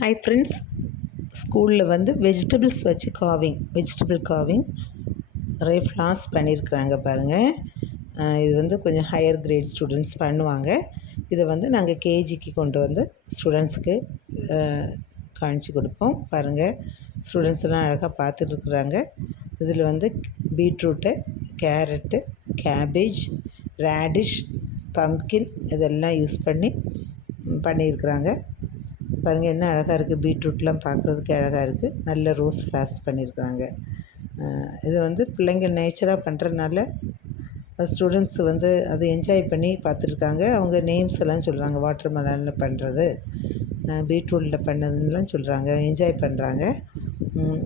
Hi friends, ஸ்கூலில் வந்து vegetables வச்சு வெஜிடபிள் காவிங் நிறைய ஃப்ளார்ஸ் பண்ணியிருக்கிறாங்க பாருங்கள். இது வந்து கொஞ்சம் ஹையர் கிரேட் ஸ்டூடெண்ட்ஸ் பண்ணுவாங்க. இதை வந்து நாங்கள் கேஜிக்கு கொண்டு வந்து ஸ்டூடெண்ட்ஸுக்கு காமிச்சு கொடுப்போம். பாருங்கள், ஸ்டூடெண்ட்ஸ் எல்லாம் அழகாக பார்த்துட்ருக்குறாங்க. இதில் வந்து beetroot, carrot, cabbage, radish, pumpkin இதெல்லாம் யூஸ் பண்ணியிருக்கிறாங்க. பாருங்கள், என்ன அழகாக இருக்குது. பீட்ரூட்லாம் பார்க்குறதுக்கு அழகாக இருக்குது. நல்ல ரோஸ் ஃப்ளார்ஸ் பண்ணியிருக்கிறாங்க. இது வந்து பிள்ளைங்க நேச்சராக பண்ணுறதுனால ஸ்டூடெண்ட்ஸ் வந்து அதை என்ஜாய் பண்ணி பார்த்துருக்காங்க. அவங்க நேம்ஸ் எல்லாம் சொல்கிறாங்க. வாட்டர் மெலனில் பண்ணுறது, பீட்ரூட்டில் பண்ணதுன்னெலாம் சொல்கிறாங்க, என்ஜாய் பண்ணுறாங்க.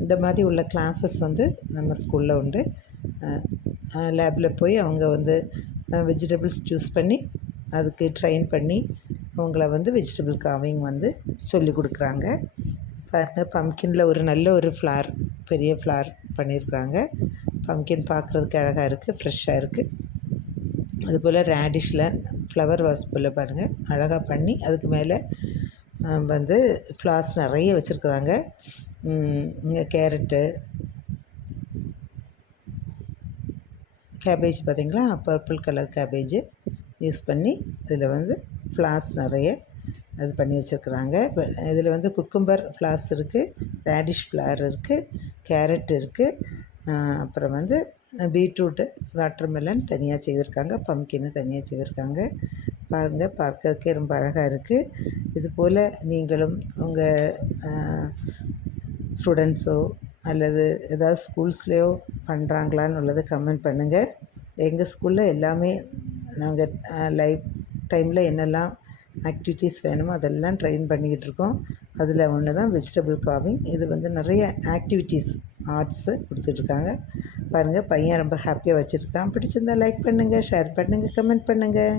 இந்த மாதிரி உள்ள கிளாஸஸ் வந்து நம்ம ஸ்கூலில் உண்டு. லேபில் போய் அவங்க வந்து வெஜிடபிள்ஸ் சூஸ் பண்ணி அதுக்கு ட்ரெயின் பண்ணி அவங்கள வந்து வெஜிடபிள் காவிங் வந்து சொல்லிக் கொடுக்குறாங்க. பாருங்கள், பம்ப்கினில் ஒரு நல்ல ஒரு ஃப்ளார், பெரிய ஃப்ளார் பண்ணியிருக்கிறாங்க. பம்ப்கின் பார்க்குறதுக்கு அழகாக இருக்குது, ஃப்ரெஷ்ஷாக இருக்குது. அதுபோல் ரேடிஷில் ஃப்ளவர் வாஸ் போல் பாருங்கள் அழகாக பண்ணி அதுக்கு மேலே வந்து ஃப்ளார்ஸ் நிறைய வச்சுருக்குறாங்க. இங்கே கேரட்டு, கேபேஜ் பார்த்திங்களா, பர்பிள் கலர் கேபேஜு யூஸ் பண்ணி இதில் வந்து ஃப்ளார்ஸ் நிறைய இது பண்ணி வச்சுருக்குறாங்க. இதில் வந்து குக்கும்பர் ஃப்ளார்ஸ் இருக்குது, ரேடிஷ் ஃப்ளார் இருக்குது, கேரட் இருக்குது, அப்புறம் வந்து பீட்ரூட்டு, வாட்டர் மெலன் தனியாக செய்திருக்காங்க, பம்ப்கின்னு தனியாக செய்திருக்காங்க. பாருங்கள், பார்க்கறதுக்கே ரொம்ப அழகாக இருக்குது. இதுபோல் நீங்களும் உங்கள் ஸ்டூடெண்ட்ஸோ அல்லது ஏதாவது ஸ்கூல்ஸ்லேயோ பண்ணுறாங்களான்னு உள்ளதை கமெண்ட் பண்ணுங்கள். எங்கள் ஸ்கூலில் எல்லாமே நாங்கள் லைஃப் டைமில் என்னெல்லாம் ஆக்டிவிட்டீஸ் வேணுமோ அதெல்லாம் ட்ரெயின் பண்ணிக்கிட்டு இருக்கோம். அதில் ஒன்று தான் வெஜிடபிள் காவிங். இது வந்து நிறைய ஆக்டிவிட்டீஸ், ஆர்ட்ஸு கொடுத்துட்ருக்காங்க. பாருங்கள், பையன் ரொம்ப ஹாப்பியாக வச்சுருக்கான். பிடிச்சிருந்தால் லைக் பண்ணுங்கள், ஷேர் பண்ணுங்கள், கமெண்ட் பண்ணுங்கள்.